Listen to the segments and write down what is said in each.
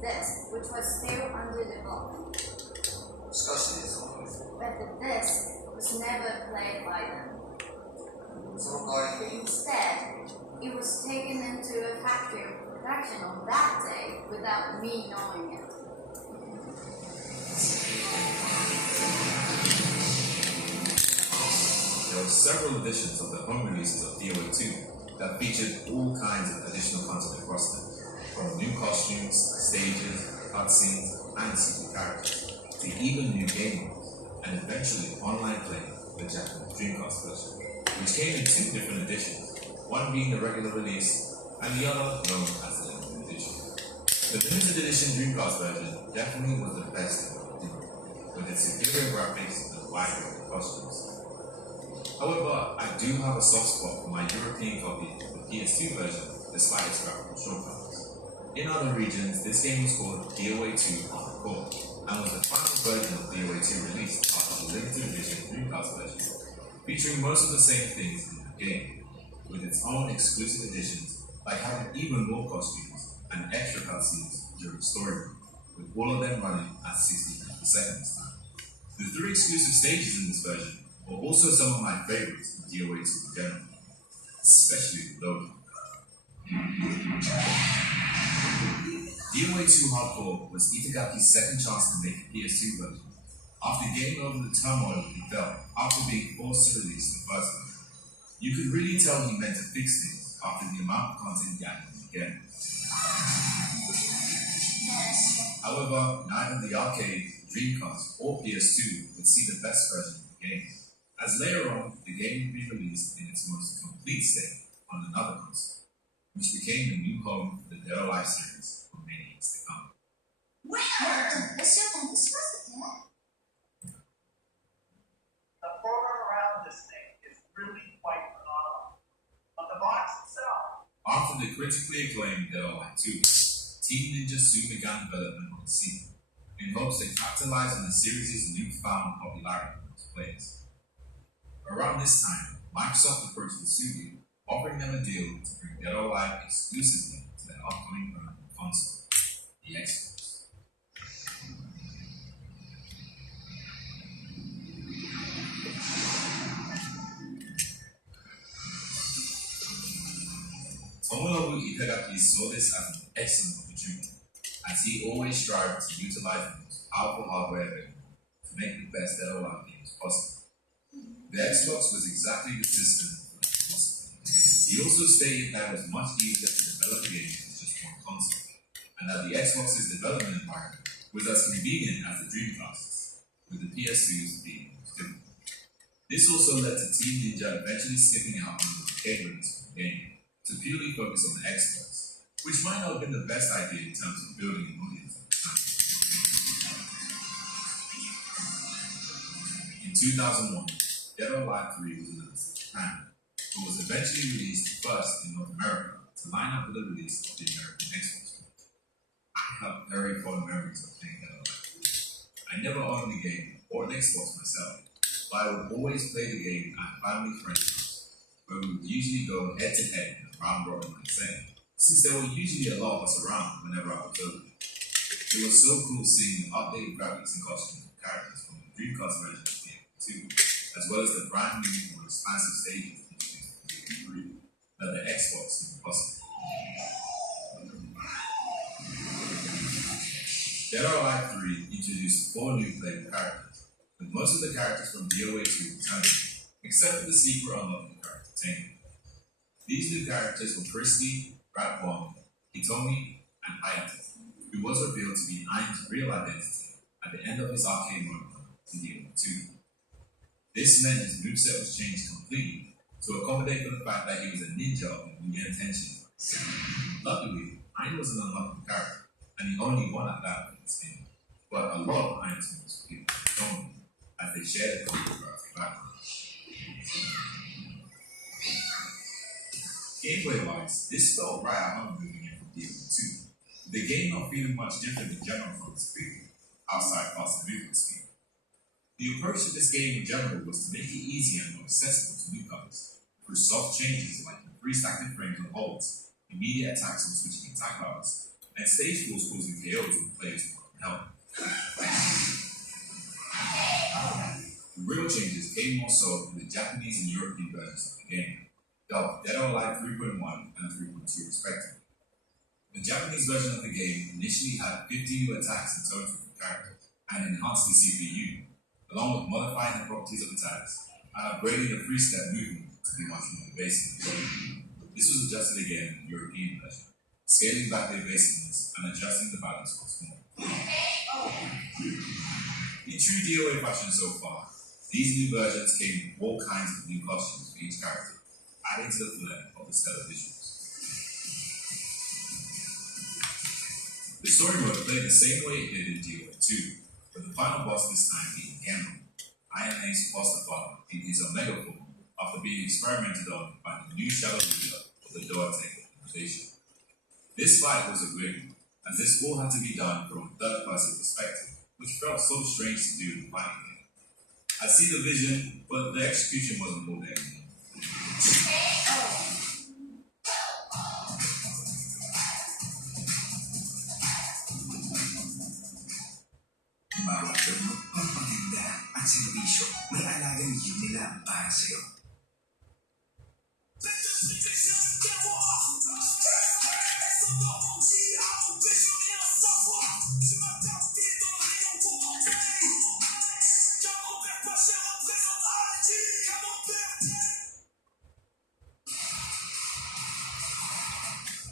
the disc, which was still underdeveloped. But the disc was never played by them. Instead, it was taken into a factory of production on that day without me knowing it. There were several editions of the home releases of DOA 2 that featured all kinds of additional content across them, from new costumes, stages, cutscenes, and secret characters, to even new game modes, and eventually online play, the Japanese Dreamcast version, which came in two different editions, one being the regular release, and the other known as the limited edition. The limited edition Dreamcast version definitely was the best of what it did, with its superior graphics and wide range of costumes. However, I do have a soft spot for my European copy of the PS2 version, despite its graphical shortcomings. In other regions, this game was called DOA 2 Hardcore, and was the final version of DOA 2 released after the limited edition Dreamcast version, featuring most of the same things in the game, with its own exclusive editions, like having even more costumes and extra cutscenes during story mode, with all of them running at 60 frames per second this time. The 3 exclusive stages in this version were also some of my favorites in DOA 2 in general, especially the loading. DOA 2 Hardcore was Itagaki's second chance to make a PS2 version, after getting over the turmoil he felt after being forced to release the first version. You could really tell he meant to fix things after the amount of content he added again. However, neither the arcade, Dreamcast, or PS2 would see the best version of the game, as later on, the game would be released in its most complete state on another console, which became the new home for the Dead or Alive series for many years to come. The program around this thing is really quite phenomenal. But the box itself. After the critically acclaimed Dead or Alive 2, Team Ninja soon began development on the sequel, in hopes to capitalize on the series' newfound popularity amongst players. Around this time, Microsoft approached the studio, offering them a deal to bring Dead or Alive exclusively to their upcoming console, the Xbox. Tomonobu Itagaki saw this as an excellent opportunity, as he always strived to utilize the most powerful hardware available to make the best Dead or Alive games possible. The Xbox was exactly the system for that philosophy. He also stated that it was much easier to develop a game with just one console, and that the Xbox's development environment was as convenient as the Dreamcast's, with the PS2's being most difficult. This also led to Team Ninja eventually skipping out on the arcade release for the game to purely focus on the Xbox, which might not have been the best idea in terms of building an audience at the time. In 2001, Dead or Alive 3 was announced in Japan, but was eventually released first in North America to line up with the release of the American Xbox. I have very fond memories of playing Dead or Alive 3. I never owned the game or an Xbox myself, but I would always play the game at family friends' house, where we would usually go head to head in a round robin like setting, since there were usually a lot of us around whenever I was over. It was so cool seeing the updated graphics and costumes of characters from the Dreamcast version of the game 2, as well as the brand new, more expansive stages introduced in the 3 that the Xbox made possible. Dead or Alive 3 introduced 4 new playable characters, with most of the characters from DOA 2 returning, except for the secret unlocking character Tango. These new characters were Christy, Brad Wong, Hitomi, and Hayate, who was revealed to be Ain's real identity at the end of his arcade mode in DOA 2. This meant his moveset was changed completely to accommodate for the fact that he was a ninja of the Mugen Tenshin. Luckily, Ain was an unlockable character, and he only won at that in this game. But a lot of Ain's moves were given to Hitomi, as they shared a choreographic background. Gameplay-wise, this felt right at home moving in from DOA 2, the game not feeling much different in general from its prequel, outside faster movement speed. The approach to this game in general was to make it easier and more accessible to newcomers, through soft changes like increased active frames on holds, immediate attacks on switching attack powers, and stage falls causing KOs when players were help. The real changes came more so in the Japanese and European versions of the game, dubbed Dead or Alive 3.1 and 3.2 respectively. The Japanese version of the game initially had 50 new attacks in total for characters and enhanced the CPU, along with modifying the properties of attacks and upgrading the three-step movement to be much more evasive. This was adjusted again in the European version, scaling back the evasiveness and adjusting the balance once more. In true DOA fashion so far, these new versions came with all kinds of new costumes for each character, adding to the flair of the stellar visuals. The story mode played the same way it did in DOA 2, with the final boss this time being Gunpla, Iron Ace foster father in his Omega form after being experimented on by the new shadow leader of the Doatech organization. This fight was a great one, as this all had to be done from a third-person perspective, which felt so strange to do in the fighting game. I see the vision, but the execution wasn't all there. Bawat gamot, pagpatinda at serbisyo, may alagang yun nila para sa'yo.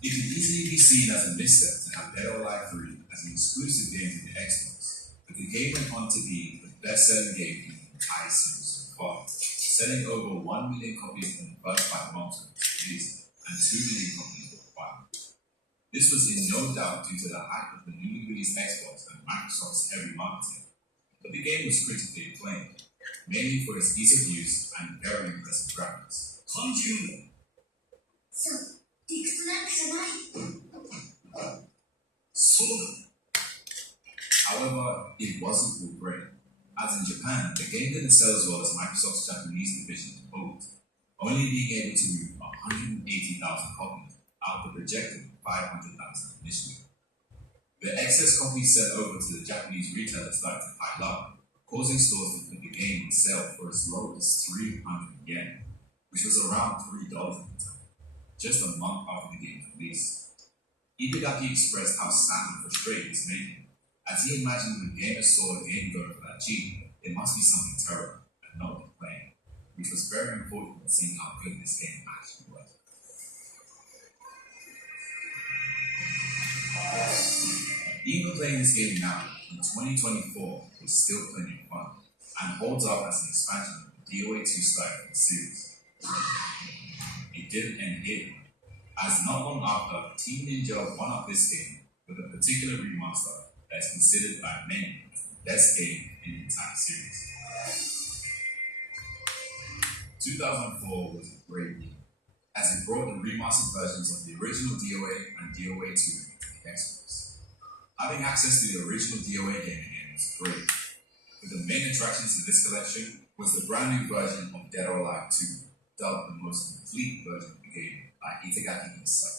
It could easily be seen as a misstep to have Dead or Alive 3 as an exclusive game to the Xbox, but the game went on to be the best-selling game in the entire series so far, selling over 1 million copies in the first 5 months of its release and 2 million copies worldwide. This was in no doubt due to the hype of the newly released Xbox and Microsoft's heavy marketing, but the game was critically acclaimed, mainly for its ease of use and very impressive graphics. However, it wasn't all great, as in Japan, the game didn't sell as well as Microsoft's Japanese division had hoped, only being able to move 180,000 copies out of the projected 500,000 initially. The excess copies sent over to the Japanese retailers started to pile up, causing stores to put the game on sale for as low as 300 yen, which was around $3 at the time, just a month after the game's release. Itagaki expressed how sad and frustrated this made him, as he imagined when gamers saw a game going for that cheap, it must be something terrible and not worth playing, which was very important seeing how good this game actually was. Even playing this game now, in 2024, is still plenty of fun, and holds up as an expansion of the DOA 2 style of the series. It didn't end here, as not long after, Team Ninja won up this game with a particular remaster that is considered by many as the best game in the entire series. 2004 was a great year, as it brought the remastered versions of the original DOA and DOA 2 to the Xbox. Having access to the original DOA game again was great, but the main attractions to this collection was the brand new version of Dead or Alive 2, dubbed the most complete version of the game by Itagaki himself.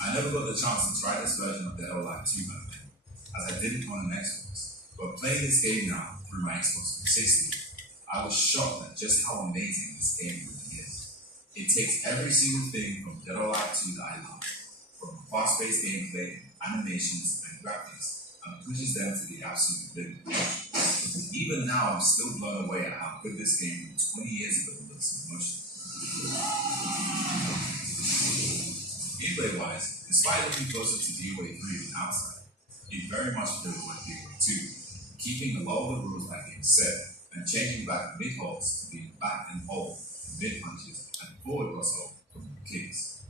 I never got the chance to try this version of Dead or Alive 2 back then, as I didn't own an Xbox, but playing this game now through my Xbox 360, I was shocked at just how amazing this game really is. It takes every single thing from Dead or Alive 2 that I love, from fast-paced gameplay, animations, and graphics, and pushes them to the absolute limit. Even now, I'm still blown away at how good this game from 20 years ago looks in motion. Gameplay-wise, despite looking closer to DOA 3 than outside, it very much feels like DOA 2, keeping a lot of the rules that game set, and changing back mid-holds to being back and hold, mid-punches, and forward cross hold from kicks.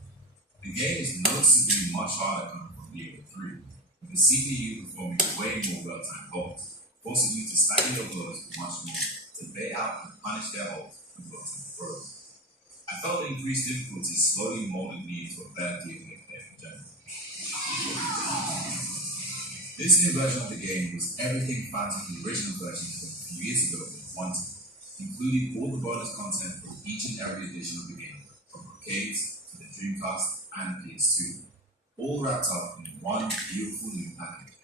The game is noticeably much harder coming from DOA 3, with the CPU performing way more well-timed holds, forcing you to stagger your blows much more to bait out and punish their holds with well-timed throws. I felt the increased difficulty slowly molded me into a better DOA player in general. This new version of the game was everything fans of the original version from a few years ago wanted, including all the bonus content from each and every edition of the game, from arcades to the Dreamcast and PS2, all wrapped up in one beautiful new package.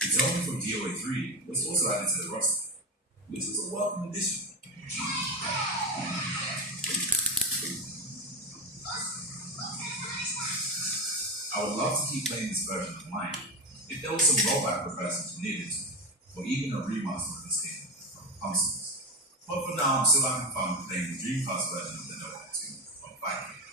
The Zombie from DOA 3 was also added to the roster, which was a welcome addition. I would love to keep playing this version online if there was some rollback progression needed to, or even a remaster of this game from consoles. But for now, I'm still having fun playing the Dreamcast version of the Notepad 2 on 5K.